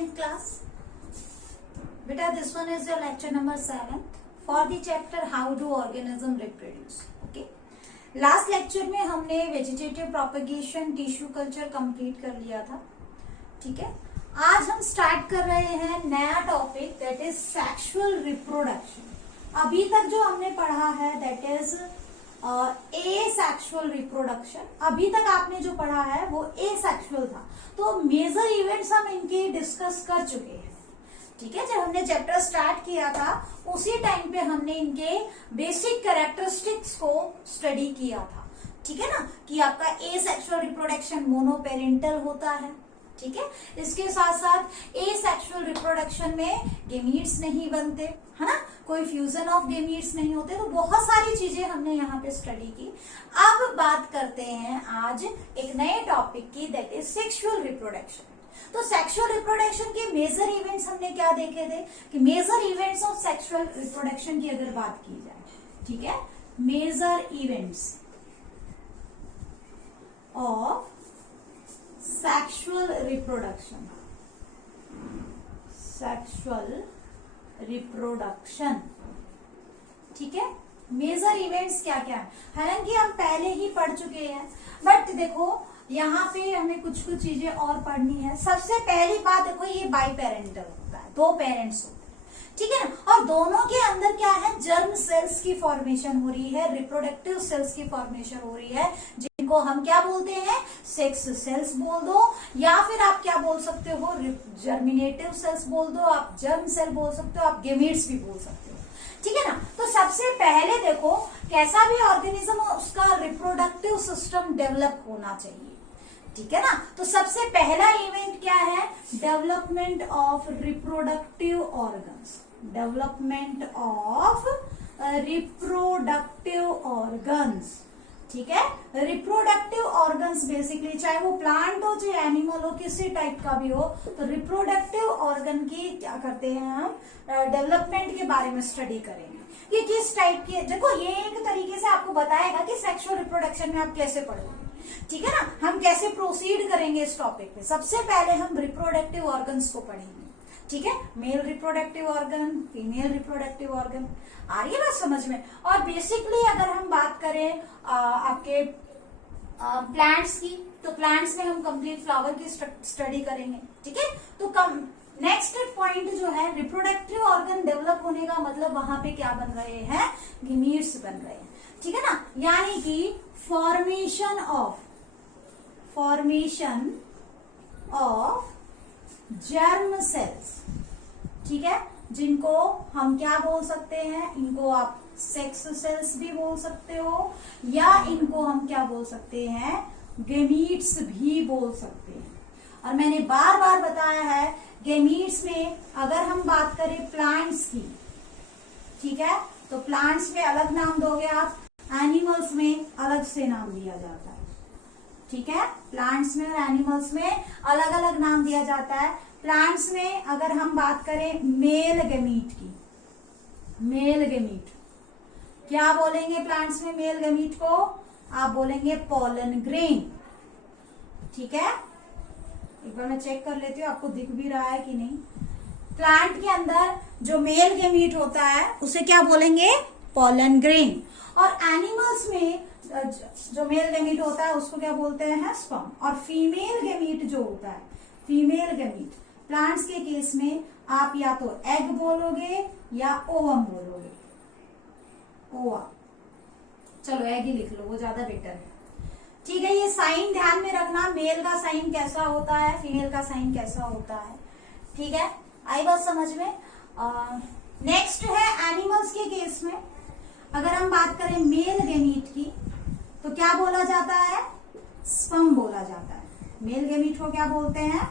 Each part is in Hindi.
10th class. Beta, this one is your lecture number 7 for the chapter how do organism reproduce. Okay. Last lecture में हमने vegetative propagation tissue culture complete कर लिया था. ठीक है. आज हम स्टार्ट कर रहे हैं नया topic that is sexual reproduction. अभी तक जो हमने पढ़ा है दैट इज एसेक्सुअल रिप्रोडक्शन. अभी तक आपने जो पढ़ा है वो एसेक्सुअल था. तो मेजर इवेंट्स हम इनके डिस्कस कर चुके हैं. ठीक है. जब हमने चैप्टर स्टार्ट किया था उसी टाइम पे हमने इनके बेसिक कैरेक्टरिस्टिक्स को स्टडी किया था. ठीक है ना, कि आपका एसेक्सुअल रिप्रोडक्शन मोनोपेरेंटल होता है. ठीक है. इसके साथ साथ एसेक्सुअल रिप्रोडक्शन में गेमीट्स नहीं बनते, है ना, कोई फ्यूजन ऑफ गेमीट्स नहीं होते. तो बहुत सारी चीजें हमने यहाँ पे स्टडी की. अब बात करते हैं आज एक नए टॉपिक की दैट इज सेक्सुअल रिप्रोडक्शन. तो सेक्सुअल रिप्रोडक्शन के मेजर इवेंट्स हमने क्या देखे थे कि major events of sexual reproduction की अगर बात की जाए, ठीक है, major events of sexual reproduction. Sexual reproduction. ठीक है. मेजर इवेंट्स क्या क्या है, हालांकि हम पहले ही पढ़ चुके हैं, बट देखो यहाँ पे हमें कुछ कुछ चीजें और पढ़नी है. सबसे पहली बात देखो, ये बाई पेरेंटल होता है, दो पेरेंट्स होते हैं. ठीक है ना, और दोनों के अंदर क्या है, जर्म सेल्स की फॉर्मेशन हो रही है, रिप्रोडक्टिव सेल्स की फॉर्मेशन हो रही है, जिनको हम क्या बोलते हैं, सेक्स सेल्स बोल दो, या फिर आप क्या बोल सकते हो, जर्मिनेटिव सेल्स बोल दो, आप जर्म सेल बोल सकते हो, आप गेमीट्स भी बोल सकते हो. ठीक है ना. तो सबसे पहले देखो, कैसा भी ऑर्गेनिज्म उसका रिप्रोडक्टिव सिस्टम डेवलप होना चाहिए. ठीक है ना. तो सबसे पहला इवेंट क्या है, development of reproductive organs. Development of reproductive organs. ठीक है. रिप्रोडक्टिव ऑर्गन्स बेसिकली चाहे वो प्लांट हो चाहे एनिमल हो, किसी टाइप का भी हो, तो रिप्रोडक्टिव ऑर्गन की क्या करते हैं हम, डेवलपमेंट के बारे में स्टडी करेंगे कि किस टाइप के. देखो ये एक तरीके से आपको बताएगा कि सेक्सुअल रिप्रोडक्शन में आप कैसे पढ़ोगे. ठीक है ना. हम कैसे प्रोसीड करेंगे इस टॉपिक पे. सबसे पहले हम रिप्रोडक्टिव ऑर्गन्स को पढ़ेंगे. ठीक है. Male reproductive organ, female reproductive organ. आ रही है बात समझ में. और बेसिकली अगर हम बात करें आपके प्लांट्स की, तो प्लांट्स में हम कंप्लीट फ्लावर की स्टडी करेंगे. ठीक है. तो नेक्स्ट पॉइंट जो है, रिप्रोडक्टिव ऑर्गन डेवलप होने का मतलब वहां पे क्या बन रहे हैं, गेमीट्स बन रहे हैं. ठीक है ना. यानी कि फॉर्मेशन ऑफ जर्म सेल्स. ठीक है. जिनको हम क्या बोल सकते हैं, इनको आप सेक्स सेल्स भी बोल सकते हो, या इनको हम क्या बोल सकते हैं, गेमीट्स भी बोल सकते हैं. और मैंने बार बार बताया है, गेमीट्स में अगर हम बात करें प्लांट्स की, ठीक है, तो प्लांट्स में अलग नाम दोगे आप, एनिमल्स में अलग से नाम दिया जाता है. ठीक है. प्लांट्स में और एनिमल्स में अलग अलग नाम दिया जाता है. प्लांट्स में अगर हम बात करें मेल गेमीट की, मेल गेमीट क्या बोलेंगे प्लांट्स में, मेल गेमीट को आप बोलेंगे पोलन ग्रेन. ठीक है. एक बार मैं चेक कर लेती हूँ आपको दिख भी रहा है कि नहीं. प्लांट के अंदर जो मेल गेमीट होता है उसे क्या बोलेंगे, पोलन ग्रेन. और एनिमल्स में जो मेल गेमीट होता है उसको क्या बोलते हैं, स्पर्म. और फीमेल गेमीट जो होता है, फीमेल गेमीट प्लांट्स के केस में आप या तो एग बोलोगे या ओवम बोलोगे. ओवा, चलो एग ही लिख लो, वो ज्यादा बेटर है. ठीक है. ये साइन ध्यान में रखना, मेल का साइन कैसा होता है, फीमेल का साइन कैसा होता है. ठीक है. आई बात समझ में. नेक्स्ट है एनिमल्स के केस में अगर हम बात करें मेल गेमीट की, तो क्या बोला जाता है, स्पर्म बोला जाता है. मेल गेमीट को क्या बोलते हैं,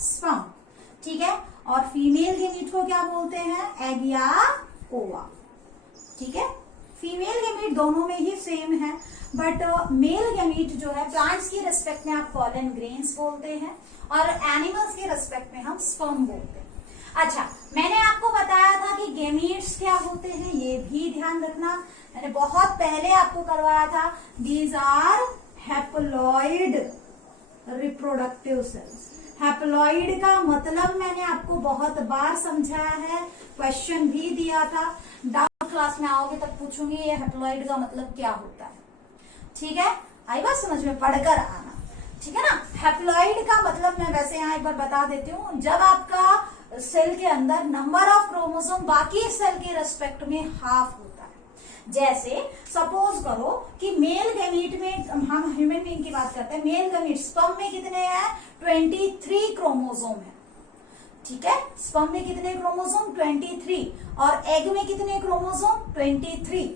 स्पर्म. ठीक है. और फीमेल गेमीट को क्या बोलते हैं, एग या ओवा. ठीक है. फीमेल गेमीट दोनों में ही सेम है, बट मेल गेमीट जो है प्लांट्स की रेस्पेक्ट में आप पोलन ग्रेन्स बोलते हैं, और एनिमल्स के रेस्पेक्ट में हम स्पर्म बोलते हैं. अच्छा, मैंने आपको बताया था कि गेमीट्स क्या होते हैं, ये भी ध्यान रखना. मैंने बहुत पहले आपको करवाया था. These are haploid reproductive cells. Haploid का मतलब मैंने आपको बहुत बार समझाया है, क्वेश्चन भी दिया था, डाउट क्लास में आओगे तब पूछूंगी ये हैप्लॉइड का मतलब क्या होता है। ठीक है, आई बात समझ में, पढ़कर आना। ठीक है ना। हैप्लॉइड का मतलब मैं वैसे यहाँ एक बार बता देती हूँ, जब आपका सेल के अंदर नंबर ऑफ क्रोमोसोम बाकी सेल के रेस्पेक्ट में हाफ होता है। जैसे सपोज करो कि मेल गैमीट में, हम ह्यूमन बीइंग की बात करते हैं, मेल गैमीट स्पर्म में कितने हैं, 23 क्रोमोसोम है। ठीक है, स्पर्म में कितने क्रोमोसोम, 23, और एग में कितने क्रोमोसोम, 23।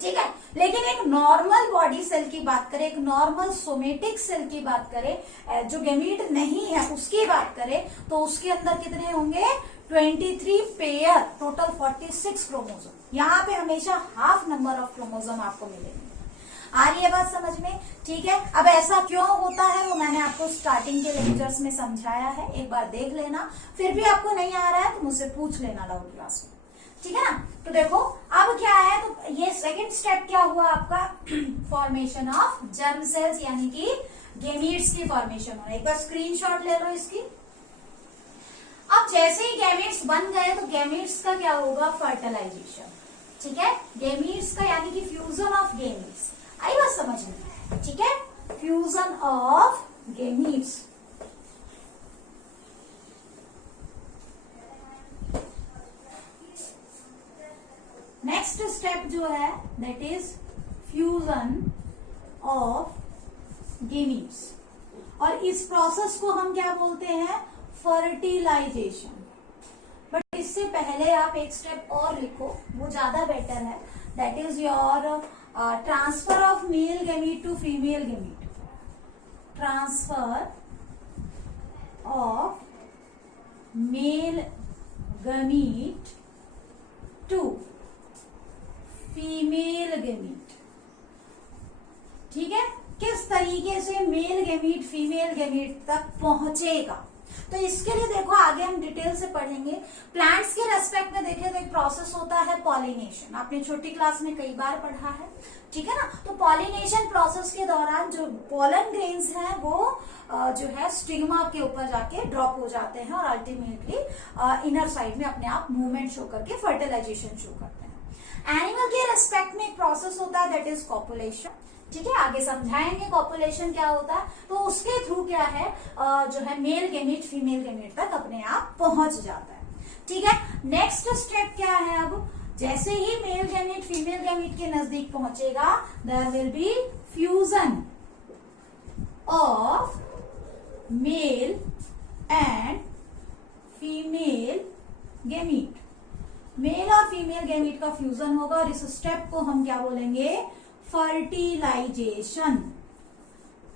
ठीक है, लेकिन एक नॉर्मल बॉडी सेल की बात करें, एक नॉर्मल सोमेटिक सेल की बात करें, जो गैमीट नहीं है उसकी बात करें, तो उसके अंदर कितने होंगे, 23 पेयर, टोटल 46 क्रोमोसोम। यहाँ पे हमेशा हाफ नंबर ऑफ क्रोमोसोम आपको मिलेंगे। आ रही है बात समझ में। ठीक है, अब ऐसा क्यों होता है वो मैंने आपको स्टार्टिंग के लेक्चर्स में समझाया है, एक बार देख लेना। फिर भी आपको नहीं आ रहा है तो मुझसे पूछ लेना डाउट क्लास में। ठीक है ना। तो देखो अब क्या है, तो ये सेकंड स्टेप क्या हुआ आपका, फॉर्मेशन ऑफ जर्म सेल्स, यानी कि गैमीट्स की फॉर्मेशन होना। एक बार स्क्रीनशॉट ले लो इसकी। अब जैसे ही गैमीट्स बन गए तो गैमीट्स का क्या होगा, फर्टिलाइजेशन। ठीक है, गैमीट्स का यानी कि फ्यूजन ऑफ गैमीट्स। आई बात समझ में। ठीक है, fusion of gametes. Next step जो है that is fusion of gametes, और इस प्रोसेस को हम क्या बोलते हैं, फर्टिलाइजेशन। बट इससे पहले आप एक स्टेप और लिखो, वो ज्यादा बेटर है, that is your transfer of male gamete to female gamete. Transfer of male gamete to female gamete. ठीक है, किस तरीके से मेल गैमीट फीमेल गैमीट तक पहुंचेगा, तो इसके लिए देखो आगे हम डिटेल से पढ़ेंगे। प्लांट्स के रेस्पेक्ट में देखें तो एक प्रोसेस होता है पॉलिनेशन, आपने छोटी क्लास में कई बार पढ़ा है। ठीक है ना। तो पॉलिनेशन प्रोसेस के दौरान जो पोलन ग्रेन्स हैं वो जो है स्टिग्मा के ऊपर जाके ड्रॉप हो जाते हैं और अल्टीमेटली इनर साइड में अपने आप मूवमेंट शो करके फर्टिलाइजेशन शो करते हैं। एनिमल के रेस्पेक्ट में एक प्रोसेस होता है दैट इज कॉपुलेशन। ठीक है, आगे समझाएंगे कॉपुलेशन क्या होता है। तो उसके थ्रू क्या है, जो है मेल गैमीट फीमेल गैमीट तक अपने आप पहुंच जाता है। ठीक है, नेक्स्ट स्टेप क्या है, अब जैसे ही मेल गैमीट फीमेल गैमीट के नजदीक पहुंचेगा, there will be fusion of male and female gamete. Male और फीमेल गैमीट का फ्यूजन होगा और इस स्टेप को हम क्या बोलेंगे, फर्टिलाइजेशन।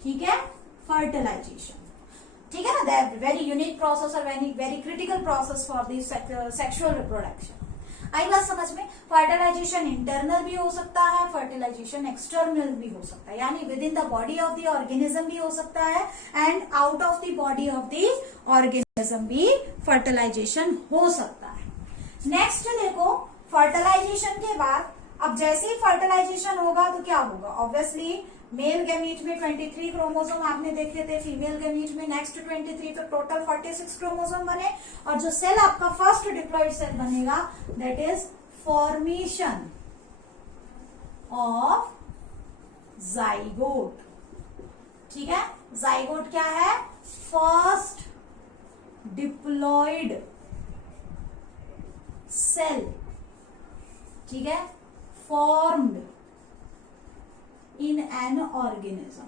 ठीक है, फर्टिलाइजेशन। ठीक है ना, दैट वेरी यूनिक प्रोसेस और very critical process for the sexual reproduction. आई बात समझ में। फर्टिलाइजेशन इंटरनल भी हो सकता है, फर्टिलाइजेशन एक्सटर्नल भी हो सकता है, यानी with in the body of the organism भी हो सकता है and out of the body of the organism भी फर्टिलाइजेशन हो सकता है। नेक्स्ट देखो, फर्टिलाइजेशन के बाद अब जैसे ही फर्टिलाइजेशन होगा तो क्या होगा, ऑब्वियसली मेल गैमीट में 23 क्रोमोसोम आपने देखे थे, फीमेल गैमीट में नेक्स्ट 23, तो टोटल 46 क्रोमोसोम बने। और जो सेल आपका फर्स्ट डिप्लॉइड सेल बनेगा that is formation of zygote. ठीक है, जाइगोट क्या है, फर्स्ट डिप्लॉइड सेल। ठीक है, फॉर्म्ड इन एन ऑर्गेनिज्म।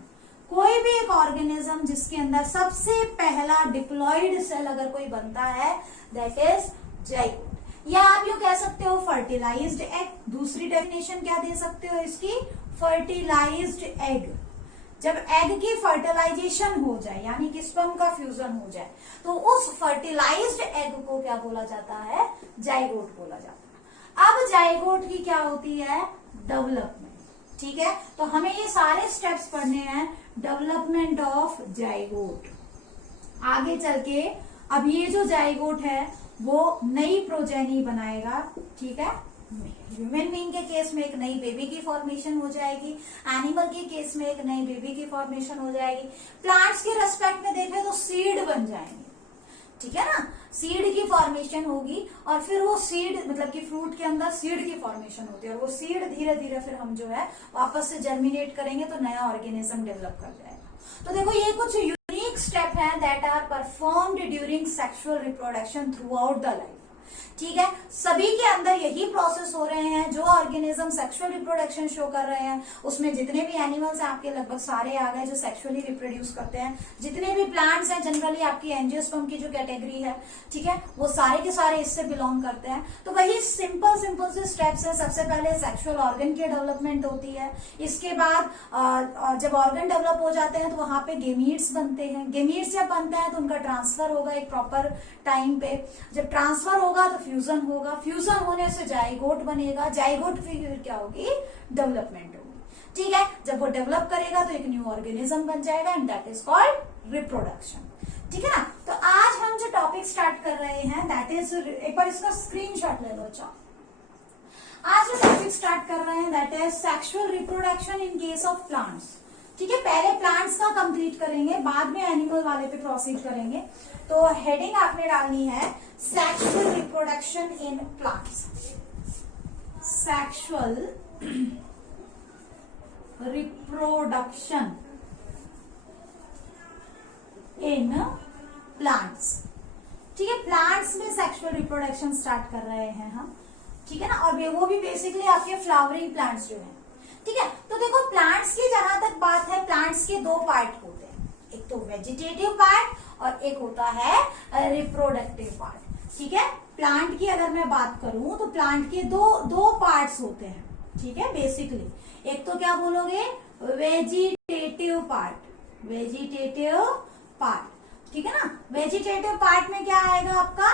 कोई भी एक ऑर्गेनिज्म जिसके अंदर सबसे पहला डिप्लॉइड सेल अगर कोई बनता है दैट इज जाइगोट, या आप यूं कह सकते हो फर्टिलाइज्ड एग। दूसरी डेफिनेशन क्या दे सकते हो इसकी, फर्टिलाइज्ड एग। जब एग की फर्टिलाइजेशन हो जाए यानी कि स्पर्म का फ्यूजन हो जाए तो उस फर्टिलाइज्ड एग को क्या बोला जाता है, जाइगोट बोला जाता है। अब जाइगोट की क्या होती है, डेवलपमेंट। ठीक है, तो हमें ये सारे स्टेप्स पढ़ने हैं, डेवलपमेंट ऑफ जाइगोट। आगे चल के अब ये जो जाइगोट है वो नई प्रोजेनी बनाएगा। ठीक है, ह्यूमन बीइंग के केस में एक नई बेबी की फॉर्मेशन हो जाएगी, एनिमल के केस में एक नई बेबी की फॉर्मेशन हो जाएगी। प्लांट्स के रेस्पेक्ट में देखें तो सीड बन जाएंगे, ठीक है ना। सीड की फॉर्मेशन होगी और फिर वो सीड मतलब कि फ्रूट के अंदर सीड की फॉर्मेशन होती है और वो सीड धीरे धीरे फिर हम जो है वापस से जर्मिनेट करेंगे तो नया ऑर्गेनिज्म डेवलप कर जाएगा। तो देखो ये कुछ यूनिक स्टेप हैं that are performed during sexual reproduction throughout the life, ठीक है। सभी के अंदर यही प्रोसेस हो रहे हैं। जो ऑर्गेनिज्म सेक्सुअल रिप्रोडक्शन शो कर रहे हैं उसमें जितने भी एनिमल्स हैं आपके लगभग सारे आ गए जो सेक्सुअली रिप्रोड्यूस करते हैं। जितने भी प्लांट्स हैं जनरली आपकी एंजियोस्पर्म की जो कैटेगरी है, ठीक है, वो सारे के सारे इससे बिलोंग करते हैं। तो वही सिंपल सिंपल से स्टेप्स है। सबसे पहले सेक्सुअल ऑर्गन की डेवलपमेंट होती है, इसके बाद जब ऑर्गन डेवलप हो जाते हैं तो वहां पे गेमीट्स बनते हैं। गेमीट्स जब बनते हैं तो उनका ट्रांसफर होगा एक प्रॉपर टाइम पे। जब ट्रांसफर होगा तो फ्यूजन होगा, फ्यूजन होने से जाइगोट बनेगा, जाइगोट फिर क्या होगी, डेवलपमेंट होगी, ठीक है। जब वो डेवलप करेगा तो एक न्यू ऑर्गेनिज्म बन जाएगा and that is called reproduction, ठीक है ना। तो आज हम जो टॉपिक स्टार्ट कर रहे हैं दैट इज, एक बार इसका स्क्रीनशॉट ले लो अच्छा। आज जो टॉपिक स्टार्ट कर रहे हैं that is sexual reproduction in case of plants, ठीक है। पहले प्लांट्स का कंप्लीट करेंगे, बाद में एनिमल वाले पे प्रोसीड करेंगे। तो हेडिंग आपने डालनी है sexual reproduction in plants, sexual reproduction in plants, ठीक है। प्लांट्स में सेक्सुअल रिप्रोडक्शन स्टार्ट कर रहे हैं हम, ठीक है ना। और वो भी बेसिकली आपके फ्लावरिंग प्लांट्स जो है, ठीक है। तो देखो प्लांट्स की जहां तक बात है, प्लांट्स के दो पार्ट होते हैं, एक तो वेजिटेटिव पार्ट और एक होता है रिप्रोडक्टिव पार्ट, ठीक है। प्लांट की अगर मैं बात करूं तो प्लांट के दो पार्ट्स होते हैं, ठीक है। बेसिकली एक तो क्या बोलोगे, वेजिटेटिव पार्ट, वेजिटेटिव पार्ट, ठीक है ना। वेजिटेटिव पार्ट में क्या आएगा आपका,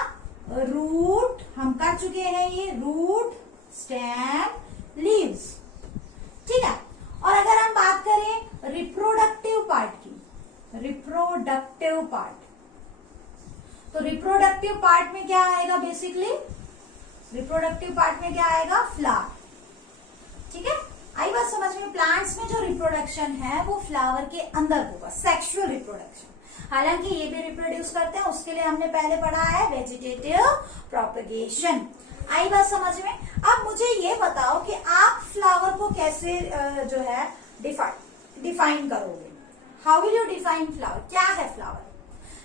रूट, हम कर चुके हैं ये, रूट, स्टेम, लीव्स, ठीक है। और अगर हम बात करें रिप्रोडक्टिव पार्ट की, रिप्रोडक्टिव पार्ट, तो रिप्रोडक्टिव पार्ट में क्या आएगा, बेसिकली रिप्रोडक्टिव पार्ट में क्या आएगा, फ्लावर, ठीक है। आई बात समझ में। प्लांट्स में जो रिप्रोडक्शन है वो फ्लावर के अंदर होगा, सेक्सुअल रिप्रोडक्शन। हालांकि ये भी रिप्रोड्यूस करते हैं, उसके लिए हमने पहले पढ़ा है वेजिटेटिव प्रोपगेशन। आई बात समझ में। अब मुझे ये बताओ कि आप फ्लावर को कैसे जो है डिफाइन करोगे। How will you define flower, क्या है फ्लावर,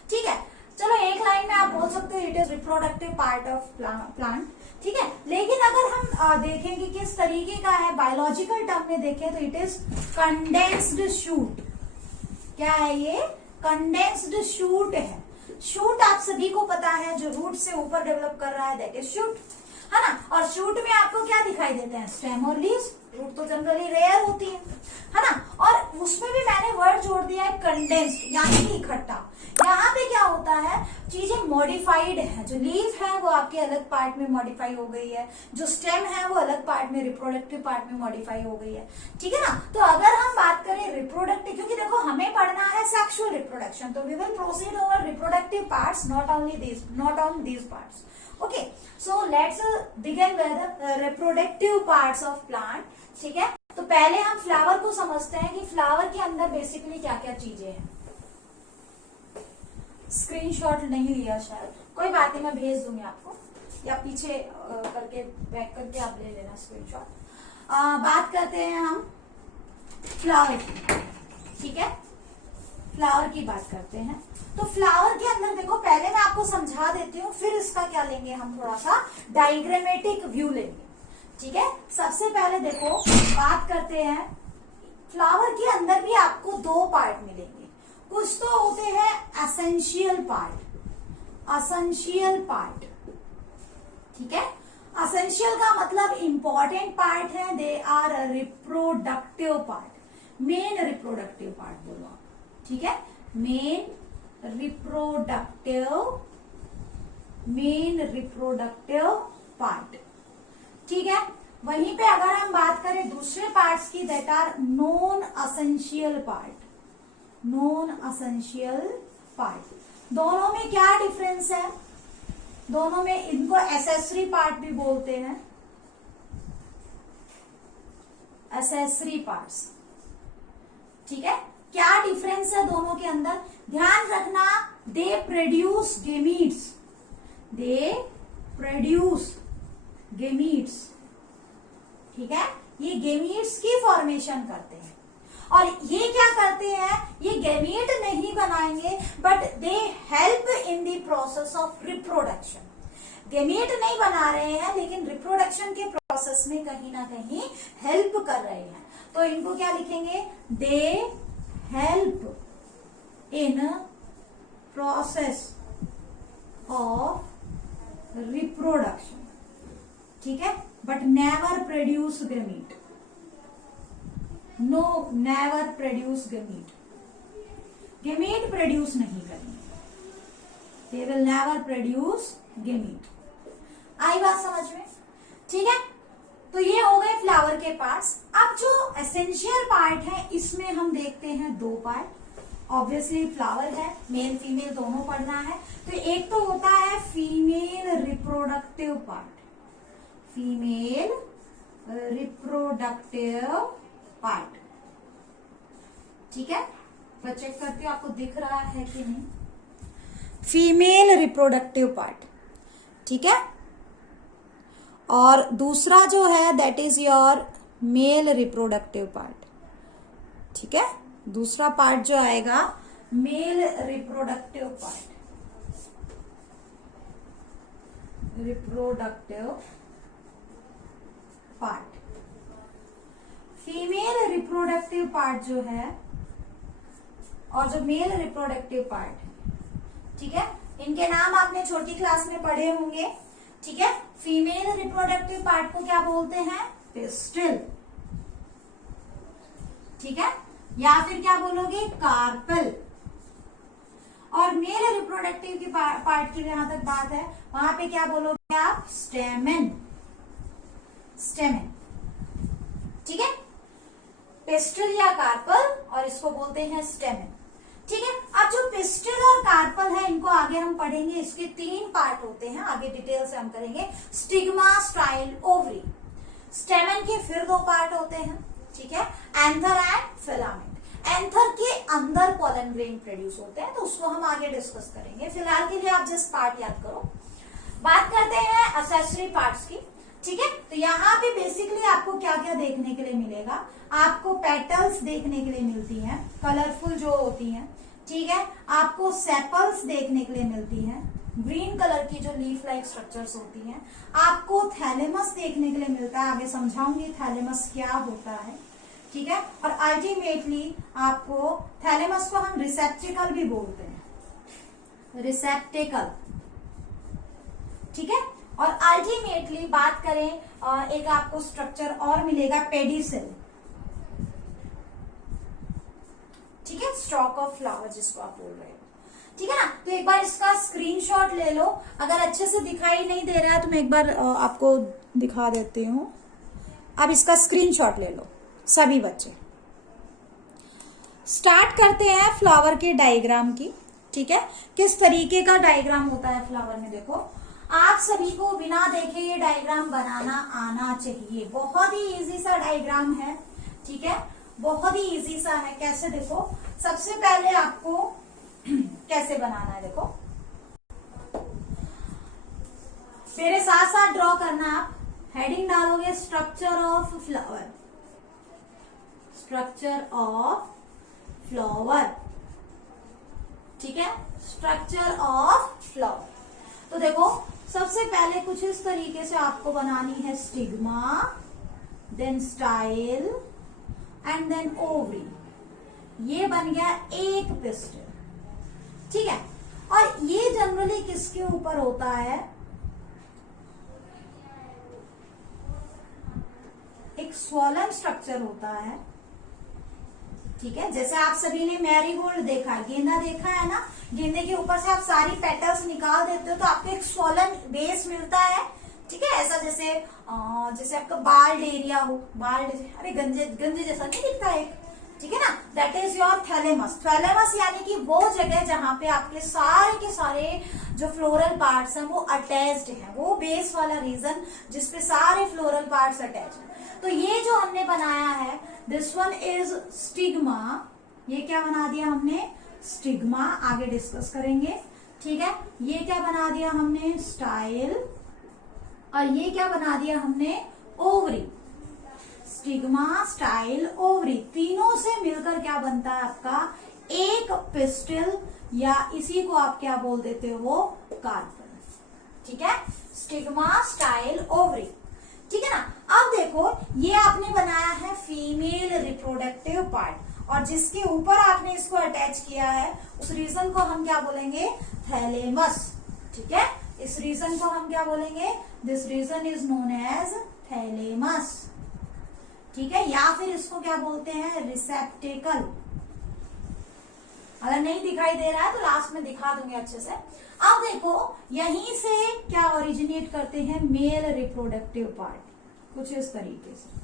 ठीक है। चलो एक लाइन में आप बोल सकते हो it is reproductive part of plant, ठीक है। लेकिन अगर हम देखेंगे किस तरीके का है, बायोलॉजिकल टर्म में देखें तो इट इज कंडेंस्ड शूट। क्या है ये, कंडेंस्ड शूट है। शूट आप सभी को पता है जो रूट से ऊपर डेवलप कर रहा है दैट इज शूट, है ना। और शूट में आपको क्या दिखाई देते हैं, स्टेम और लीव्स। रूट तो जनरली रेयर होती है ना। और उसमें भी मैंने वर्ड जोड़ दिया है कंडेंस्ड, यानी कि इकट्ठा। यहाँ पे क्या होता है, चीजें मॉडिफाइड है। जो लीव है वो आपके अलग पार्ट में मॉडिफाई हो गई है, जो स्टेम है वो अलग पार्ट में, रिप्रोडक्टिव पार्ट में मॉडिफाई हो गई है, ठीक है ना। तो अगर हम बात करें रिप्रोडक्टिव, क्योंकि देखो हमें पढ़ना है सेक्सुअल रिप्रोडक्शन, तो we will proceed over reproductive parts, not on these parts. Okay, so let's begin with reproductive parts of plant, ठीक है। तो पहले हम फ्लावर को समझते हैं कि फ्लावर के अंदर बेसिकली क्या क्या चीजें हैं। स्क्रीनशॉट नहीं लिया शायद, कोई बात नहीं, मैं भेज दूंगी आपको, या पीछे करके बैक करके आप ले लेना स्क्रीनशॉट। बात करते हैं हम फ्लावर की, ठीक है। फ्लावर की बात करते हैं। तो फ्लावर के अंदर देखो, पहले मैं आपको समझा देती हूँ, फिर इसका क्या लेंगे हम, थोड़ा सा डायग्रामेटिक व्यू लेंगे, ठीक है। सबसे पहले देखो बात करते हैं, फ्लावर के अंदर भी आपको दो पार्ट मिलेंगे। कुछ तो होते हैं एसेंशियल पार्ट, एसेंशियल पार्ट, ठीक है। एसेंशियल का मतलब इंपॉर्टेंट पार्ट है, they are reproductive part, main reproductive part बोलो आप, ठीक है। मेन रिप्रोडक्टिव पार्ट, ठीक है। वहीं पे अगर हम बात करें दूसरे पार्ट्स की, that are non essential part, non essential part. दोनों में क्या डिफरेंस है, दोनों में इनको एसेसरी पार्ट भी बोलते हैं, एसेसरी पार्ट्स, ठीक है। क्या डिफरेंस है दोनों के अंदर, ध्यान रखना they produce gametes, they produce gametes, ठीक है, ये गेमीट्स की फॉर्मेशन करते हैं। और ये क्या करते हैं, ये गेमीट नहीं बनाएंगे but they help in the process of reproduction. Gamete नहीं बना रहे हैं लेकिन रिप्रोडक्शन के प्रोसेस में कहीं ना कहीं हेल्प कर रहे हैं। तो इनको क्या लिखेंगे, they help in process of reproduction, ठीक है, but never produce gamete, no never produce gamete, gamete produce नहीं करेंगे, they will never produce gamete. आई बात समझ में, ठीक है। तो ये हो गए फ्लावर के पार्ट्स। अब जो एसेंशियल पार्ट है इसमें हम देखते हैं दो पार्ट। ऑब्वियसली फ्लावर है, मेल फीमेल दोनों पढ़ना है। तो एक तो होता है female reproductive part, female reproductive part, ठीक है। मैं चेक करती हूँ आपको दिख रहा है कि नहीं। फीमेल रिप्रोडक्टिव पार्ट, ठीक है। और दूसरा जो है that is your male reproductive part, ठीक है। दूसरा पार्ट जो आएगा male reproductive part, reproductive part. Female reproductive part जो है और जो मेल रिप्रोडक्टिव पार्ट है, ठीक है, इनके नाम आपने छोटी क्लास में पढ़े होंगे, ठीक है। फीमेल रिप्रोडक्टिव पार्ट को क्या बोलते हैं, पिस्टिल, ठीक है, या फिर क्या बोलोगे, कार्पल। और मेल रिप्रोडक्टिव की पार्ट की जहां तक बात है वहां पे क्या बोलोगे आप, स्टेमेन, स्टेमेन, ठीक है। पिस्टिल या कार्पल और इसको बोलते हैं स्टेमेन, ठीक है। अब जो पिस्टिल और कार्पल है इनको आगे हम पढ़ेंगे। इसके तीन पार्ट होते हैं, आगे डिटेल से हम करेंगे। Stigma, style, ovary. स्टेमेन के फिर दो पार्ट होते हैं, ठीक है, एंथर एंड फिलामेंट। एंथर के अंदर पोलन ग्रेन प्रोड्यूस होते हैं, तो उसको हम आगे डिस्कस करेंगे। फिलहाल के लिए आप जस्ट पार्ट याद करो। बात करते हैं एक्सेसरी पार्ट्स की, ठीक है। तो यहाँ पे बेसिकली आपको क्या क्या देखने के लिए मिलेगा, आपको पेटल्स देखने के लिए मिलती हैं, कलरफुल जो होती हैं, ठीक है। आपको सेपल्स देखने के लिए मिलती हैं, ग्रीन कलर की जो लीफ लाइक स्ट्रक्चर्स होती हैं। आपको थैलेमस देखने के लिए मिलता है, आगे समझाऊंगी थैलेमस क्या होता है, ठीक है। और अल्टीमेटली आपको थैलेमस को हम रिसेप्टिकल भी बोलते हैं, रिसेप्टिकल, ठीक है। और अल्टीमेटली बात करें एक आपको स्ट्रक्चर और मिलेगा, पेडिसिल, ठीक है, स्टॉक ऑफ फ्लावर जिसको आप बोल रहे हो, ठीक है ना। तो एक बार इसका स्क्रीनशॉट ले लो। अगर अच्छे से दिखाई नहीं दे रहा है तो मैं एक बार आपको दिखा देती हूँ। अब इसका स्क्रीनशॉट ले लो सभी बच्चे। स्टार्ट करते हैं फ्लावर के डायग्राम की, ठीक है। किस तरीके का डायग्राम होता है फ्लावर में, देखो आप सभी को बिना देखे ये डायग्राम बनाना आना चाहिए। बहुत ही इजी सा डायग्राम है, ठीक है, बहुत ही इजी सा है। कैसे, देखो सबसे पहले आपको कैसे बनाना है, देखो मेरे साथ साथ ड्रॉ करना। आप हेडिंग डालोगे structure of flower, structure of flower, ठीक है, स्ट्रक्चर ऑफ फ्लावर। तो देखो सबसे पहले कुछ इस तरीके से आपको बनानी है stigma, then style and then ovary. ये बन गया एक पिस्टल, ठीक है। और ये जनरली किसके ऊपर होता है, एक स्वॉलन स्ट्रक्चर होता है, ठीक है। जैसे आप सभी ने मैरीगोल्ड देखा है, गेंदा देखा है ना, गेंदे के ऊपर से आप सारी पेटल्स निकाल देते हो तो आपको एक स्वॉलन बेस मिलता है, ठीक है। ऐसा जैसे जैसे आपका बाल्ड एरिया हो, बाल्ड, अरे गंजे गंजे जैसा नहीं दिखता है, ठीक है ना, that is your thalamus. Thalamus यानी कि वो जगह जहां पे आपके सारे के सारे जो फ्लोरल पार्ट्स हैं वो अटैच्ड हैं, वो बेस वाला रीजन जिसपे सारे फ्लोरल पार्ट्स अटैच हैं। तो ये जो हमने बनाया है, दिस वन इज स्टिग्मा, ये क्या बना दिया हमने, स्टिग्मा, आगे डिस्कस करेंगे। ठीक है, ये क्या बना दिया हमने, स्टाइल, और ये क्या बना दिया हमने, ओवरी। स्टिग्मा, स्टाइल, ओवरी, तीनों से मिलकर क्या बनता है आपका, एक पिस्टिल, या इसी को आप क्या बोल देते हो, कार्पल। ठीक है, स्टिग्मा, स्टाइल, ओवरी। ठीक है ना। अब देखो, ये आपने बनाया है फीमेल रिप्रोडक्टिव पार्ट, और जिसके ऊपर आपने इसको अटैच किया है उस रीजन को हम क्या बोलेंगे, थैलेमस। ठीक है, इस रीजन को हम क्या बोलेंगे, this region is known as thalamus. ठीक है, या फिर इसको क्या बोलते हैं, रिसेप्टेकल। अगर नहीं दिखाई दे रहा है तो लास्ट में दिखा दूंगी अच्छे से। अब देखो, यहीं से क्या ओरिजिनेट करते हैं, मेल रिप्रोडक्टिव पार्ट, कुछ इस तरीके से।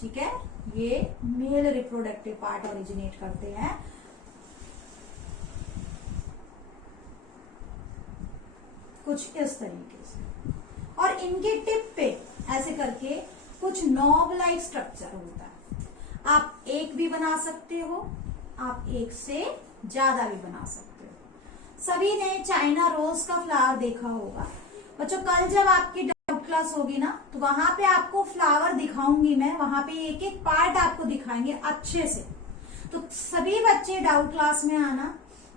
ठीक है, ये मेल रिप्रोडक्टिव पार्ट ओरिजिनेट करते हैं। कुछ इस तरीके से, और इनके टिप पे ऐसे करके कुछ नॉब लाइक स्ट्रक्चर होता है। आप एक भी बना सकते हो, आप एक से ज्यादा भी बना सकते हो। सभी ने चाइना रोज का फ्लावर देखा होगा बच्चों। कल जब आपकी डाउट क्लास होगी ना, तो वहां पे आपको फ्लावर दिखाऊंगी मैं, वहां पे एक एक पार्ट आपको दिखाएंगे अच्छे से। तो सभी बच्चे डाउट क्लास में आना,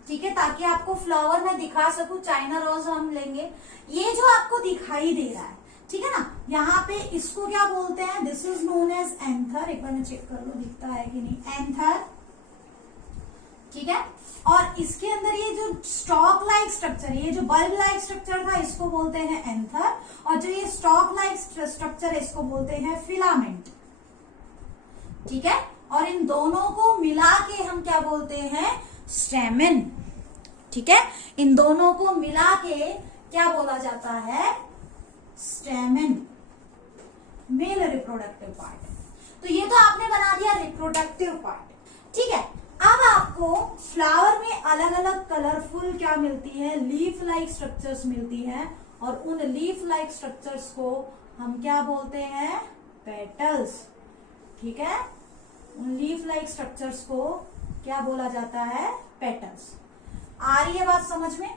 ठीक है, ताकि आपको फ्लावर मैं दिखा सकूं। चाइना रोज हम लेंगे, ये जो आपको दिखाई दे रहा है, ठीक है ना, यहाँ पे इसको क्या बोलते हैं, this is known as anther. एक बार मैं चेक कर लो दिखता है कि नहीं, एंथर। ठीक है, और इसके अंदर ये जो स्टॉक लाइक स्ट्रक्चर, ये जो बल्ब लाइक स्ट्रक्चर था, इसको बोलते हैं एंथर, और जो ये स्टॉक लाइक स्ट्रक्चर है, इसको बोलते हैं फिलामेंट। ठीक है, और इन दोनों को मिला के हम क्या बोलते हैं, स्टेमेन। ठीक है, इन दोनों को मिला के क्या बोला जाता है, स्टेमेन, मेल रिप्रोडक्टिव पार्ट। तो ये तो आपने बना दिया रिप्रोडक्टिव पार्ट। ठीक है, अब आपको फ्लावर में अलग अलग कलरफुल क्या मिलती है, लीफ लाइक स्ट्रक्चर्स मिलती है, और उन लीफ लाइक स्ट्रक्चर्स को हम क्या बोलते हैं, पेटल्स। ठीक है, उन लीफ लाइक स्ट्रक्चर्स को क्या बोला जाता है, पेटल्स। आ रही है बात समझ में।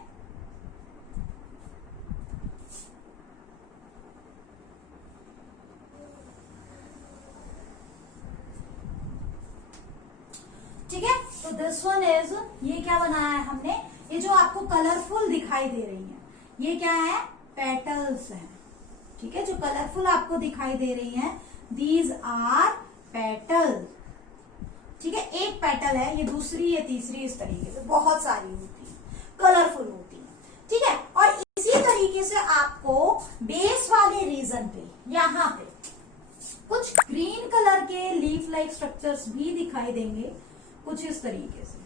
ठीक है, तो दिस वन इज, ये क्या बनाया है हमने, ये जो आपको कलरफुल दिखाई दे रही है, ये क्या है, पेटल्स है। ठीक है, जो कलरफुल आपको दिखाई दे रही है, दीज आर पेटल। ठीक है, एक पेटल है, ये दूसरी, ये तीसरी, इस तरीके से बहुत सारी होती है, कलरफुल होती है। ठीक है, और इसी तरीके से आपको बेस वाले रीजन पे, यहाँ पे कुछ ग्रीन कलर के लीफ लाइक स्ट्रक्चर्स भी दिखाई देंगे, कुछ इस तरीके से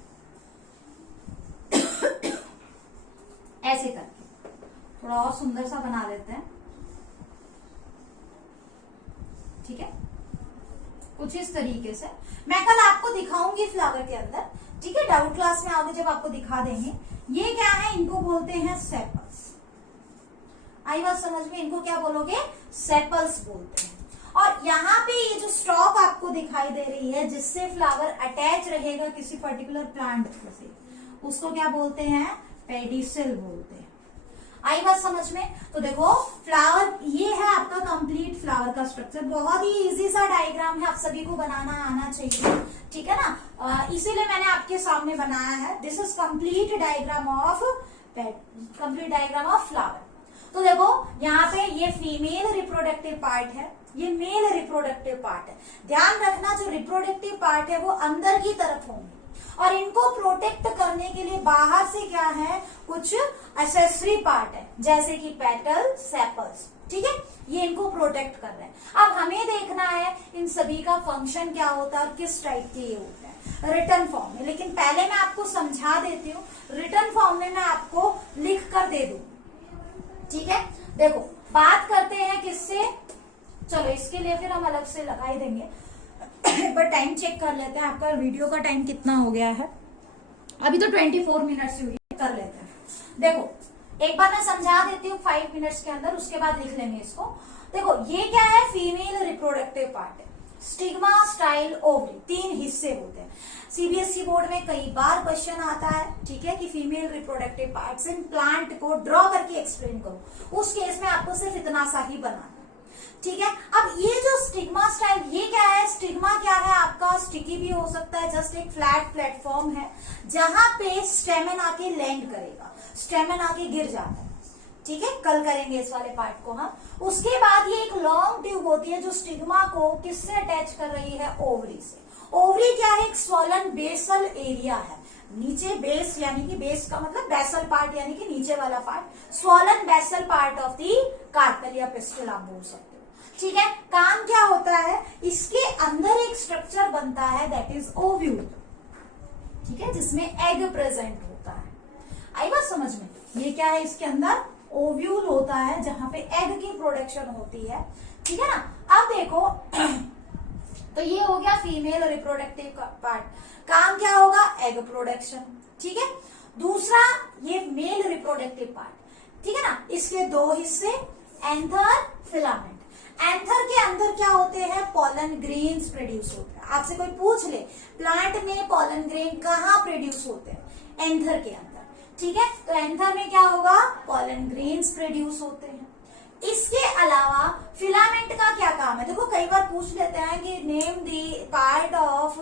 ऐसे करके थोड़ा और सुंदर सा बना लेते हैं। ठीक है, कुछ इस तरीके से मैं कल आपको दिखाऊंगी फ्लावर के अंदर। ठीक है, डाउट क्लास में आओगे जब आपको दिखा देंगे। ये क्या है, इनको बोलते हैं सेपल्स। आई बात समझ में, इनको क्या बोलोगे, सेपल्स बोलते हैं। और यहाँ पे ये जो स्टॉक आपको दिखाई दे रही है, जिससे फ्लावर अटैच रहेगा किसी पर्टिकुलर प्लांट से, उसको क्या बोलते हैं, पेडिसिल बोलते हैं। आई बात समझ में। तो देखो, फ्लावर ये है आपका कंप्लीट फ्लावर का स्ट्रक्चर। बहुत ही इजी सा डायग्राम है, आप सभी को बनाना आना चाहिए। ठीक है ना, इसीलिए मैंने आपके सामने बनाया है। This is complete diagram of flower. तो देखो, यहाँ पे ये फीमेल रिप्रोडक्टिव पार्ट है, ये मेल रिप्रोडक्टिव पार्ट है। ध्यान रखना, जो रिप्रोडक्टिव पार्ट है वो अंदर की तरफ होंगे, और इनको प्रोटेक्ट करने के लिए बाहर से क्या है, कुछ एक्सेसरी पार्ट है, जैसे कि पेटल, सेपल्स। ठीक है, ये इनको प्रोटेक्ट कर रहे हैं। अब हमें देखना है इन सभी का फंक्शन क्या होता है और किस टाइप के ये होते हैं रिटर्न फॉर्म में। लेकिन पहले मैं आपको समझा देती हूँ, रिटर्न फॉर्म में मैं आपको लिख कर दे दूँ। ठीक है, देखो, बात करते हैं किससे, चलो इसके लिए फिर हम अलग से लगा ही देंगे। एक बार टाइम चेक कर लेते हैं, आपका वीडियो का टाइम कितना हो गया है। अभी तो 24 मिनट्स हुई, कर लेते हैं। देखो, एक बार मैं समझा देती हूँ 5 मिनट्स के अंदर, उसके बाद लिख लेंगे इसको। देखो, ये क्या है, फीमेल रिप्रोडक्टिव पार्ट है। स्टिग्मा स्टाइल ओवरी, 3 हिस्से होते हैं। सीबीएसई बोर्ड में कई बार क्वेश्चन आता है, ठीक है, कि female reproductive parts in plant को ड्रॉ करके एक्सप्लेन करो। उस केस में आपको सिर्फ इतना सा ही बनाना, ठीक है। अब ये जो स्टिग्मा स्टाइल, ये क्या है? स्टिग्मा क्या है आपका? स्टिकी भी हो सकता है, जस्ट एक फ्लैट प्लेटफॉर्म है जहां पे स्टेमन आके लैंड करेगा, स्टेमन आके गिर जाता है, ठीक है। कल करेंगे इस वाले पार्ट को हम। उसके बाद ये एक लॉन्ग ट्यूब होती है जो स्टिग्मा को किससे अटैच कर रही है? ओवरी से। ओवरी क्या है? एक स्वॉलन बेसल एरिया है, नीचे बेस, यानी कि बेस का मतलब बेसल पार्ट, यानी कि नीचे वाला part, swollen basal part of the carpel या पिस्टल आप बोल सकते हो, ठीक है। काम क्या होता है? इसके अंदर एक स्ट्रक्चर बनता है दैट इज ओव्यूल, ठीक है, जिसमें एग प्रेजेंट होता है। आई बात समझ में? ये क्या है? इसके अंदर ओव्यूल होता है जहां पे एग की प्रोडक्शन होती है, ठीक है ना। अब देखो तो ये हो गया फीमेल रिप्रोडक्टिव पार्ट। काम क्या होगा? एग प्रोडक्शन, ठीक है। दूसरा ये मेल रिप्रोडक्टिव पार्ट, ठीक है ना। इसके 2 हिस्से, एंथर, फिलामेंट। एंथर के अंदर क्या होते हैं? पॉलन ग्रेन्स प्रोड्यूस होते हैं। आपसे कोई पूछ ले प्लांट में पॉलन ग्रेन कहाँ प्रोड्यूस होते हैं? एंथर के अंदर, ठीक है। तो एंथर में क्या होगा? पॉलन ग्रेन्स प्रोड्यूस होते हैं। इसके अलावा फिलामेंट का क्या काम है? देखो कई बार पूछ लेते हैं कि name the part of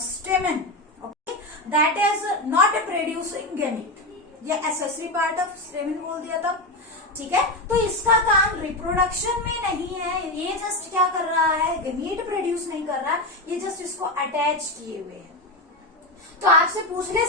स्टेमन, okay, that is not producing gamete, ये एक्सेसरी पार्ट ऑफ स्टेमन बोल दिया तब, ठीक है। तो इसका काम रिप्रोडक्शन में नहीं है, ये जस्ट क्या कर रहा है? गैमीट प्रोड्यूस नहीं कर रहा है, ये जस्ट इसको अटैच किए हुए है। तो आपसे पूछ ले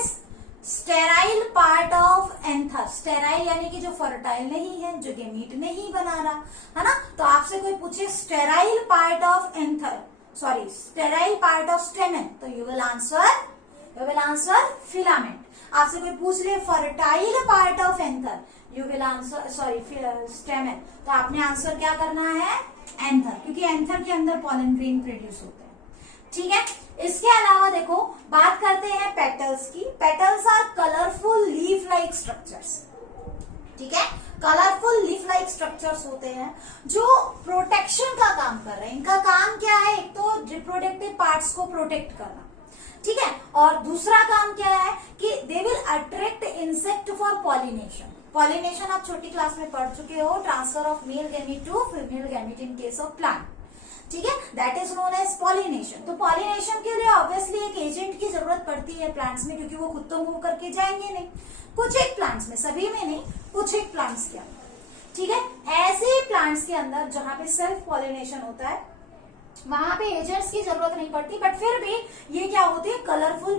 sterile part of anther, sterile यानी कि जो फर्टाइल नहीं है, जो गैमीट नहीं बना रहा है ना। तो आपसे कोई पूछे sterile part of anther, sorry sterile part of स्टेमन, तो यू विल आंसर फिलामेंट। आपसे कोई पूछ ले fertile part of anther, you will answer sorry स्टेमन, तो आपने आंसर क्या करना है? एंथर, क्योंकि एंथर के अंदर पॉलन ग्रेन प्रोड्यूस होते हैं, ठीक है। इसके अलावा देखो बात करते हैं पेटल्स की। Petals are colourful leaf like structures, ठीक है। कलरफुल लीफ लाइक स्ट्रक्चर्स होते हैं जो प्रोटेक्शन का काम कर रहे हैं। इनका काम क्या है? एक तो रिप्रोडक्टिव पार्ट्स को प्रोटेक्ट करना, ठीक है, और दूसरा काम क्या है कि they will attract insect for pollination. Pollination आप छोटी क्लास में पढ़ चुके हो, transfer of male gamete to female gamete in case of plant, ठीक है, that is known as pollination. तो पॉलिनेशन के लिए ऑब्वियसली एक एजेंट की जरूरत पड़ती है प्लांट्स में, क्योंकि वो खुद तो मूव करके जाएंगे नहीं, कुछ एक प्लांट्स में, सभी में नहीं, कुछ एक प्लांट्स के अंदर, ठीक है। ऐसे प्लांट्स के अंदर जहां पे सेल्फ पॉलिनेशन होता है वहां पे एजेंट्स की जरूरत नहीं पड़ती, बट फिर भी ये क्या होती है? कलरफुल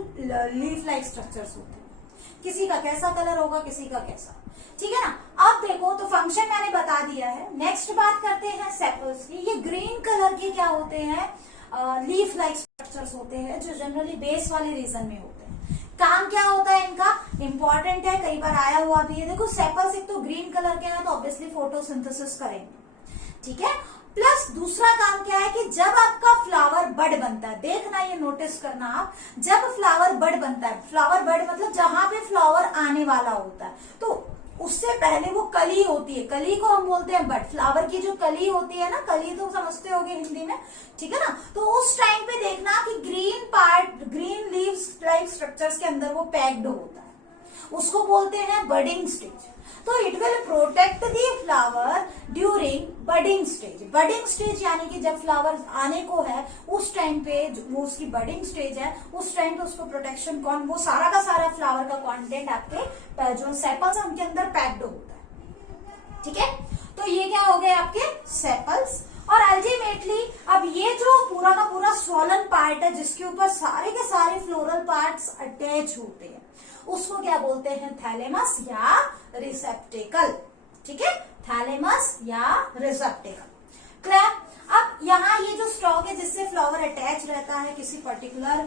लीफ लाइक स्ट्रक्चर्स होते हैं। किसी का कैसा कलर होगा, किसी का कैसा, ठीक है ना। अब देखो तो फंक्शन मैंने बता दिया है। नेक्स्ट बात करते हैं सेपल्स की। ये ग्रीन कलर के क्या होते हैं? लीफ लाइक स्ट्रक्चर्स होते हैं जो जनरली बेस वाले रीजन में होते हैं। काम क्या होता है इनका? इंपॉर्टेंट है, कई बार आया हुआ भी है। देखो सेपल्स एक तो ग्रीन कलर के हैं तो ऑब्वियसली फोटोसिंथेसिस करेंगे, ठीक है। प्लस दूसरा काम क्या है कि जब आपका फ्लावर बड बनता है, देखना ये नोटिस करना आप, जब फ्लावर बड बनता है, फ्लावर बड मतलब जहां पे फ्लावर आने वाला होता है, तो उससे पहले वो कली होती है, कली को हम बोलते हैं बड। फ्लावर की जो कली होती है ना, कली तो समझते होगे हिंदी में, ठीक है ना। तो उस टाइम पे देखना कि green part, green leaves like structures के अंदर वो पैक्ड होता है, उसको बोलते हैं बडिंग स्टेज। तो it will protect the flower during budding stage. Budding stage यानी कि जब फ्लावर आने को है उस टाइम पे, वो उसकी बडिंग स्टेज है, उस टाइम पे उसको प्रोटेक्शन कौन, वो सारा का सारा फ्लावर का कंटेंट आपके जो सेपल्स है उनके अंदर पैक्ड होता है, ठीक है। तो ये क्या हो गए आपके सेपल्स। और अल्टीमेटली अब ये जो पूरा का पूरा स्वॉलन पार्ट है जिसके ऊपर सारे के सारे फ्लोरल पार्ट्स अटैच होते हैं, उसको क्या बोलते हैं? थैलेमस या रिसेप्टेकल, ठीक है, थैलेमस या रिसेप्टेकल। क्लियर? अब यहाँ ये जो स्टॉक है जिससे फ्लावर अटैच रहता है किसी पर्टिकुलर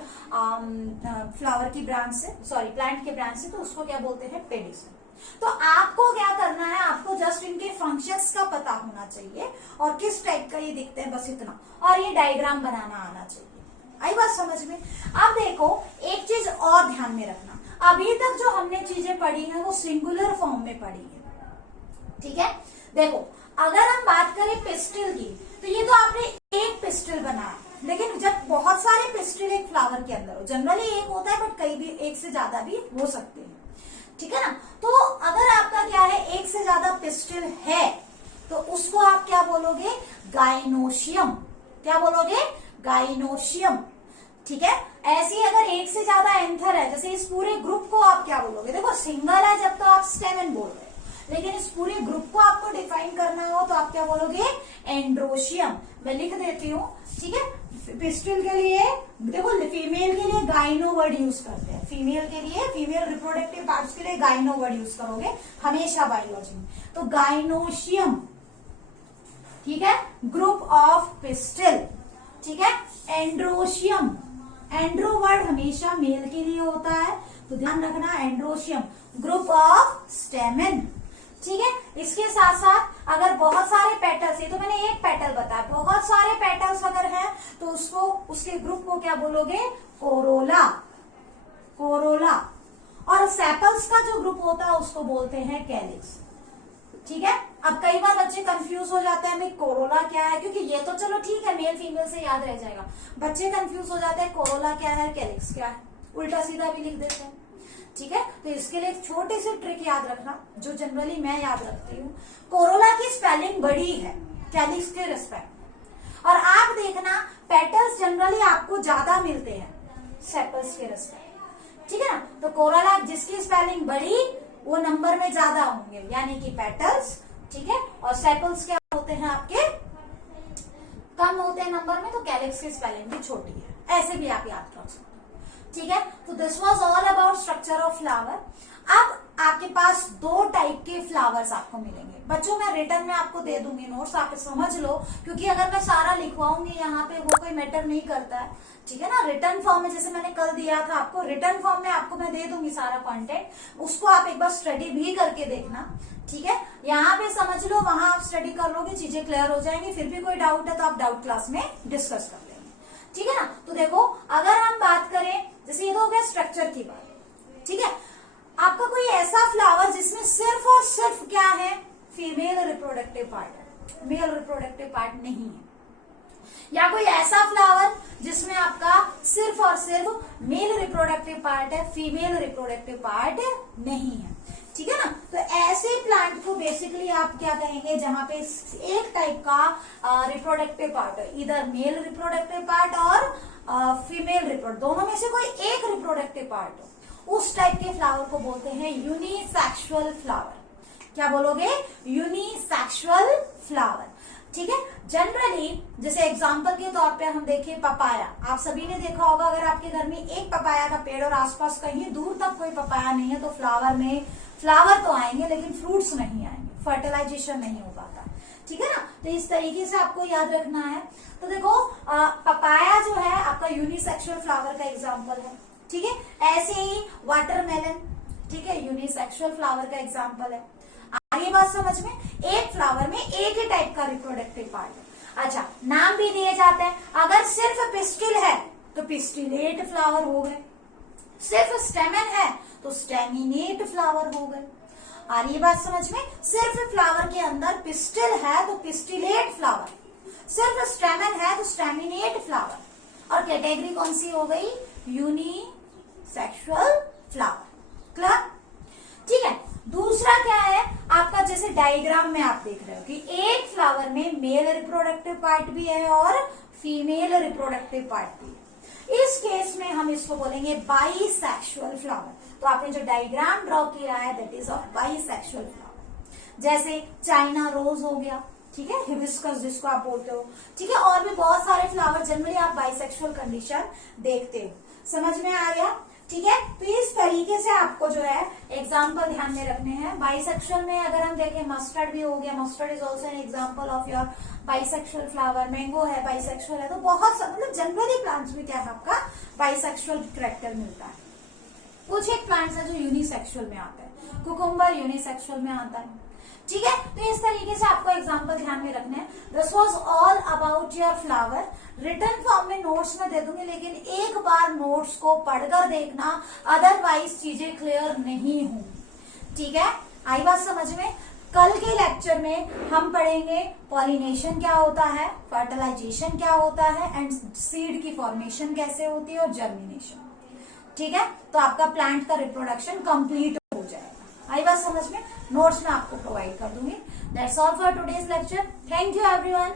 फ्लावर की ब्रांच से, सॉरी प्लांट के ब्रांच से, तो उसको क्या बोलते हैं? पेडिसल। तो आपको क्या करना है? आपको जस्ट इनके फंक्शंस का पता होना चाहिए और किस टाइप का ये दिखते हैं, बस इतना, और ये डायग्राम बनाना आना चाहिए। आई बात समझ में? अब देखो एक चीज और ध्यान में रखना, अभी तक जो हमने चीजें पढ़ी हैं वो सिंगुलर फॉर्म में पढ़ी है, ठीक है। देखो अगर हम बात करें पिस्टिल की, तो ये तो आपने एक पिस्टिल बनाया, लेकिन जब बहुत सारे पिस्टिल एक फ्लावर के अंदर हो, जनरली एक होता है बट कई भी एक से ज्यादा भी हो सकते हैं, ठीक है ना। तो अगर आपका क्या है, एक से ज्यादा पिस्टिल है तो उसको आप क्या बोलोगे, गाइनोशियम। क्या बोलोगे, गाइनोशियम, ठीक है। ऐसे ही अगर एक से ज्यादा एंथर है, जैसे इस पूरे ग्रुप को आप क्या बोलोगे, देखो सिंगल है जब तो आप स्टेमन बोल रहे हैं, लेकिन इस पूरे ग्रुप को आपको डिफाइन करना हो तो आप क्या बोलोगे, एंड्रोशियम। मैं लिख देती हूँ, ठीक है। पिस्टिल के लिए देखो, फीमेल के लिए गाइनो वर्ड यूज करते हैं, फीमेल के लिए, फीमेल रिप्रोडक्टिव पार्ट्स के लिए गाइनो वर्ड यूज करोगे हमेशा बायोलॉजी में। तो गाइनोशियम, ठीक है, ग्रुप ऑफ पिस्टिल, ठीक है। एंड्रोशियम, एंड्रो वर्ड हमेशा मेल के लिए होता है, तो ध्यान रखना, एंड्रोशियम ग्रुप ऑफ स्टेमन, ठीक है। इसके साथ साथ अगर बहुत सारे पेटल्स है, तो मैंने एक पेटल बताया, बहुत सारे पेटल्स अगर है तो उसको, उसके ग्रुप को क्या बोलोगे, कोरोला, कोरोला। और सेपल्स का जो ग्रुप होता है उसको बोलते हैं कैलिक्स, ठीक है। अब कई बार बच्चे कंफ्यूज हो जाते हैं, भाई कोरोला क्या है, क्योंकि ये तो चलो ठीक है मेल फीमेल से याद रह जाएगा, बच्चे कंफ्यूज हो जाते हैं कोरोला क्या है, कैलिक्स क्या है, उल्टा सीधा भी लिख देते हैं, ठीक है। तो इसके लिए एक छोटी सी ट्रिक याद रखना, जो जनरली मैं याद रखती हूँ, कोरोला की स्पेलिंग बड़ी है कैलिक्स के रिस्पेक्ट, और आप देखना पेटल्स जनरली आपको ज्यादा मिलते हैं सेपल्स के रिस्पेक्ट, ठीक है ना। तो कोरोला जिसकी स्पेलिंग बड़ी वो नंबर में ज्यादा होंगे, यानी कि पेटल्स, ठीक है। और सेपल्स क्या होते हैं आपके, कम होते हैं नंबर में, तो कैलिक्स की स्पेलिंग भी छोटी है, ऐसे भी आप याद रख सकते, ठीक है। तो this was all about structure of flower. अब आपके पास दो टाइप के फ्लावर्स आपको मिलेंगे बच्चों, मैं रिटर्न में आपको दे दूंगी नोट्स, आप समझ लो, क्योंकि अगर मैं सारा लिखवाऊंगी यहाँ पे वो कोई मैटर नहीं करता है, ठीक है ना। रिटर्न फॉर्म में जैसे मैंने कल दिया था आपको, रिटर्न फॉर्म में आपको मैं दे दूंगी सारा कंटेंट, उसको आप एक बार स्टडी भी करके देखना, ठीक है। यहाँ पे समझ लो, वहां आप स्टडी कर लोगे, चीजें क्लियर हो जाएंगी, फिर भी कोई डाउट है तो आप डाउट क्लास में डिस्कस कर लेंगे, ठीक है ना। तो देखो अगर हम बात करें, जैसे ये तो हो गया स्ट्रक्चर की बात, ठीक है। आपका कोई ऐसा फ्लावर जिसमें सिर्फ और सिर्फ क्या है, फीमेल रिप्रोडक्टिव पार्ट है, मेल रिप्रोडक्टिव पार्ट नहीं है, या कोई ऐसा फ्लावर जिसमें आपका सिर्फ और सिर्फ मेल रिप्रोडक्टिव पार्ट है, फीमेल रिप्रोडक्टिव पार्ट नहीं है, ठीक है ना। तो ऐसे प्लांट को बेसिकली आप क्या कहेंगे, जहां पे एक टाइप का रिप्रोडक्टिव पार्ट है, इधर मेल रिप्रोडक्टिव पार्ट और फीमेल रिप्रोडक्टिव, दोनों में से कोई एक रिप्रोडक्टिव पार्ट हो, उस टाइप के फ्लावर को बोलते हैं यूनिसेक्सुअल फ्लावर। क्या बोलोगे, यूनिसेक्सुअल फ्लावर, ठीक है। जनरली जैसे एग्जांपल के तौर पे हम देखें पपाया, आप सभी ने देखा होगा, अगर आपके घर में एक पपाया का पेड़ और आसपास कहीं दूर तक कोई पपाया नहीं है तो फ्लावर में फ्लावर तो आएंगे लेकिन फ्रूट्स नहीं आएंगे, फर्टिलाइजेशन नहीं हो पाता, ठीक है ना। तो इस तरीके से आपको याद रखना है। तो देखो पपाया जो है आपका यूनिसेक्सुअल फ्लावर का एग्जाम्पल है, ठीक है। ऐसे ही वाटरमेलन, ठीक है, यूनिसेक्सुअल फ्लावर का एग्जाम्पल है। आ रही बात समझ में, एक फ्लावर में एक ही टाइप का रिप्रोडक्टिव पार्ट है। अच्छा, नाम भी दिए जाते हैं, अगर सिर्फ पिस्टिल है तो पिस्टिलेट फ्लावर हो गए, सिर्फ स्टेमन है तो स्टेमिनेट फ्लावर हो गए। आ रही बात समझ में, सिर्फ फ्लावर के अंदर पिस्टिल है तो पिस्टिलेट फ्लावर, सिर्फ स्टेमन है तो स्टेमिनेट फ्लावर, और कैटेगरी कौन सी हो गई, यूनिसेक्सुअल फ्लावर। क्लियर, ठीक है। दूसरा क्या है आपका, जैसे डायग्राम में आप देख रहे हो कि एक फ्लावर में मेल रिप्रोडक्टिव पार्ट भी है और फीमेल रिप्रोडक्टिव पार्ट भी है, इस केस में हम इसको बोलेंगे बाइसेक्सुअल फ्लावर। तो आपने जो डायग्राम ड्रॉ किया है that is of bisexual flower. जैसे चाइना रोज हो गया, ठीक है, हिबिस्कस जिसको आप बोलते हो, ठीक है, और भी बहुत सारे फ्लावर जनरली आप बाइसेक्सुअल कंडीशन देखते हो। समझ में आ गया, ठीक है। तो इस तरीके से आपको जो है एग्जाम्पल ध्यान में रखने हैं। बाइसेक्सुअल में अगर हम देखें मस्टर्ड भी हो गया, mustard is also an example of your bisexual flower. Mango है बाइसेक्सुअल है, तो बहुत मतलब जनरली प्लांट्स में क्या है आपका बाइसेक्सुअल कैरेक्टर मिलता है। कुछ एक प्लांट्स है जो यूनिसेक्सुअल में आता है, कुकुम्बर यूनिसेक्सुअल में आता है, ठीक है। तो इस तरीके से आपको एग्जाम्पल ध्यान में रखने हैं। This was all about your flower. Return form में नोट्स में दे दूंगी, लेकिन एक बार नोट्स को पढ़कर देखना, अदरवाइज चीजें क्लियर नहीं होंगी, ठीक है। आई बात समझ में। कल के लेक्चर में हम पढ़ेंगे पॉलिनेशन क्या होता है, फर्टिलाइजेशन क्या होता है, एंड सीड की फॉर्मेशन कैसे होती है और जर्मिनेशन। ठीक है, तो आपका प्लांट का रिप्रोडक्शन कंप्लीट हो जाएगा। आई बात समझ में? नोट्स में आपको प्रोवाइड कर दूंगी। That's all for today's lecture. Thank you everyone.